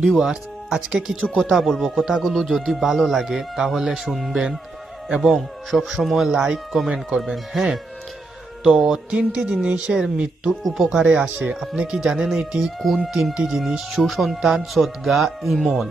Viewers, আজকে কিছু কথা বলব। কথাগুলো যদি ভালো লাগে, তাহলে শুনবেন এবং সবসময় লাইক, কমেন্ট করবেন হ্যাঁ? তো তিনটি জিনিসের মৃত্যুর উপকারে আসে। আপনি কি জানেন এটি? কোন তিনটি জিনিস? সুসন্তান, সদ্গা, ইমল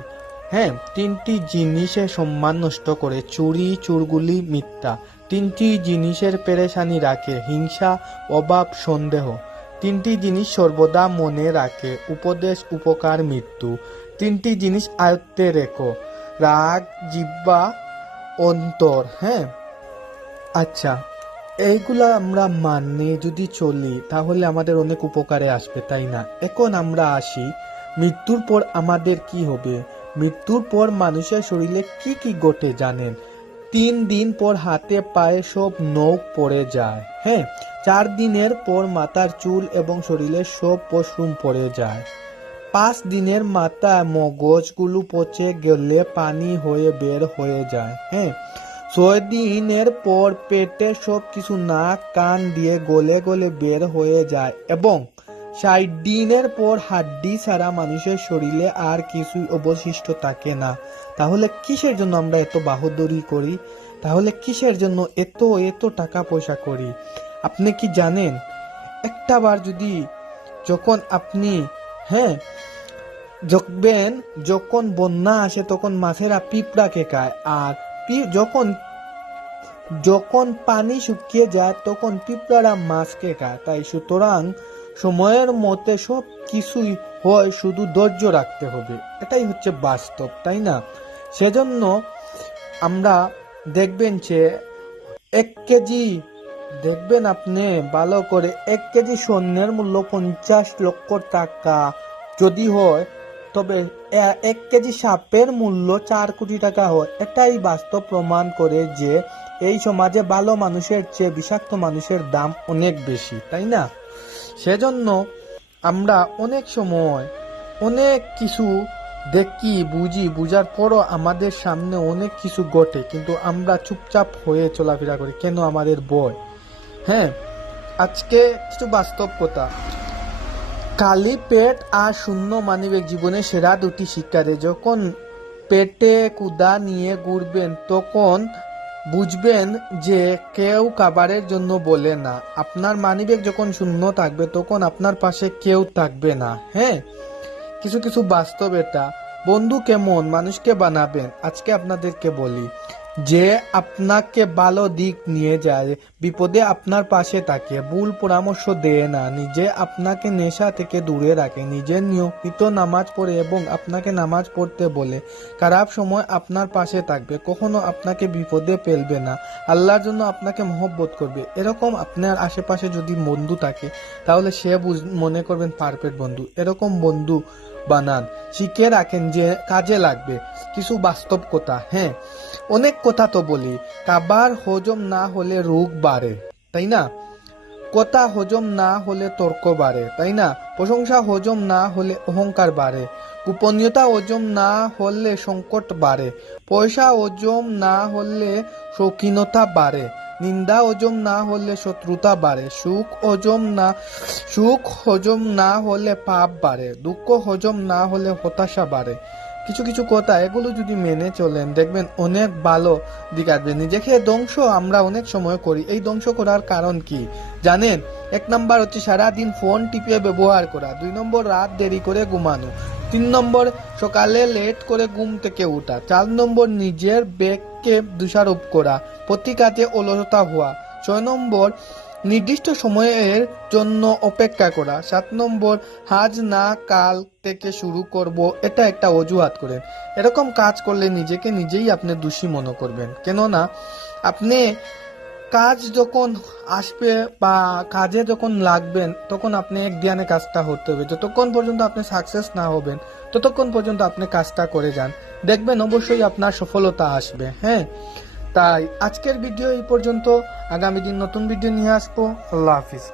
হ্যাঁ? তিনটি জিনিসের সম্মান নষ্ট করে, চুরি, চুরগুলি, মিথ্যা। তিনটি জিনিসের পেরেশানি রাখে, হিংসা, অভাব, সন্দেহ। তিনটি জিনিস সর্বদা মনে রাখে, উপদেশ, উপকার, মৃত্যু। তিনটি জিনিস আয়ত্তে রেখো। রাগ জিব্বা অন্তর হ্যাঁ? আচ্ছা এইগুলা আমরা মানে যদি চলি, তাহলে আমাদের অনেক উপকারে আসবে, তাই না? এখন আমরা আসি, মৃত্যুর পর আমাদের কি হবে? মৃত্যুর পর মানুষের শরীরে কি কি ঘটে জানেন? তিন দিন পর হাতে পায়ে সব নখ পড়ে যায়। হ্যাঁ চার দিনের পর মাথার চুল এবং শরীরে সব পশরুম পড়ে যায়। পাঁচ দিনের মাথা মগজগুলো পচে গেলে পানি হয়ে বের হয়ে যায়। হ্যাঁ ছয় দিনের পর পেটে সব কিছু নাক কান দিয়ে গলে গলে বের হয়ে যায় এবং ষাট দিনের পর হাড্ডি ছাড়া মানুষের শরীরে আর কিছুই অবশিষ্ট থাকে না। তাহলে কিসের জন্য আমরা এত বাহাদুরি করি? তাহলে কিসের জন্য এত এত টাকা পয়সা করি? আপনি কি জানেন? একটা বার যদি যখন আপনি হ্যাঁ দেখবেন যখন বন্যা আসে তখন মাছেরা পিঁপড়াকে খায়। আর যখন যখন পানি শুকিয়ে যায় তখন পিঁপড়ারা মাছকে খায়। তাই সুতরাং সময়ের মতে সব কিছুই হয়, শুধু ধৈর্য রাখতে হবে। এটাই হচ্ছে বাস্তব, তাই না? সেজন্য আমরা দেখবেন যে এক কেজি, দেখবেন আপনি ভালো করে এক কেজি স্বর্ণের মূল্য পঞ্চাশ লক্ষ টাকা যদি হয়, তবে এক কেজি সাপের মূল্য চার কোটি টাকা হয়। এটাই বাস্তব প্রমাণ করে যে এই সমাজে ভালো মানুষের চেয়ে বিষাক্ত মানুষের দাম অনেক বেশি, তাই না? সেজন্য আমরা অনেক সময় অনেক কিছু দেখি, বুঝি, বুঝার পরও আমাদের সামনে অনেক কিছু ঘটে, কিন্তু আমরা চুপচাপ হয়ে চলাফেরা করি। কেন আমাদের বয় হ্যাঁ আজকে কিছু বাস্তব কথা খালি পেট আর শূন্য মানিবেক জীবনে সেরা দুটি শিক্ষা দেয় যখন পেটে কুদা নিয়ে ঘুরবেন, তখন বুঝবেন যে কেউ কাবারের জন্য বলে না। আপনার মানিবেগ যখন শূন্য থাকবে, তখন আপনার পাশে কেউ থাকবে না হ্যাঁ? কিছু কিছু বাস্তব এটা। বন্ধু কেমন? মানুষকে বানাবেন। আজকে আপনাদেরকে বলি যে আপনাকে ভালো দিক নিয়ে যায়, বিপদে আপনার পাশে থাকে, ভুল পরামর্শ দেয় না, নিজে আপনাকে নেশা থেকে দূরে রাখে, নিজে নিয়মিত নামাজ পড়ে এবং আপনাকে নামাজ পড়তে বলে, খারাপ সময় আপনার পাশে থাকবে, কখনো আপনাকে বিপদে ফেলবে না, আল্লাহর জন্য আপনাকে মহব্বত করবে, এরকম আপনার আশেপাশে যদি বন্ধু থাকে, তাহলে সে মনে করবেন পারফেক্ট বন্ধু, এরকম বন্ধু বানান, শিখে রাখেন যে কাজে লাগবে, কিছু বাস্তব কথা হ্যাঁ। অনেক কথা তো বলি। খাবার হজম না হলে রোগ বাড়ে, তাই না? কথা হজম না হলে তর্ক বাড়ে, তাই না? প্রশংসা হজম না হলে অহংকার বাড়ে, গোপনীয়তা হজম না হলে সংকট বাড়ে, পয়সা হজম না হলে শৌখিনতা বাড়ে, নিন্দা হজম না হলে শত্রুতা বাড়ে, সুখ হজম না, সুখ হজম না হলে পাপ বাড়ে, দুঃখ হজম না হলে হতাশা বাড়ে। কিছু কিছু কথা এগুলো যদি মেনে চলেন, দেখবেন অনেক ভালো দিক আসবে। নিজেকে ধ্বংস আমরা অনেক সময় করি। এই ধ্বংস করার কারণ কি? জানেন, এক নম্বর হচ্ছে সারাদিন ফোন টিপে ব্যবহার করা। দুই নম্বর রাত দেরি করে ঘুমানো। তিন নম্বর সকালে লেট করে ঘুম থেকে ওঠা। চার নম্বর নিজের ব্যাগকে দোষারোপ করা। প্রতি কাজে অলসতা হওয়া। ছয় নম্বর নির্দিষ্ট সময়ের জন্য অপেক্ষা করা। সাত নম্বর আজ না কাল থেকে শুরু করব, এটা একটা অজুহাত করেন এরকম কাজ করলে নিজেকে নিজেই আপনি দোষী মনে করবেন। কেননা, আপনি কাজ যখন আসবে বা কাজে যখন লাগবেন, তখন আপনি এক ধ্যানে কাজটা হতে হবে। যতক্ষণ পর্যন্ত আপনি সাকসেস না হবেন, ততক্ষণ পর্যন্ত আপনি কাজটা করে যান। দেখবেন অবশ্যই আপনার সফলতা আসবে হ্যাঁ? তাই আজকের ভিডিও এই পর্যন্ত। আগামী দিন নতুন ভিডিও নিয়ে আসব। আল্লাহ হাফিজ।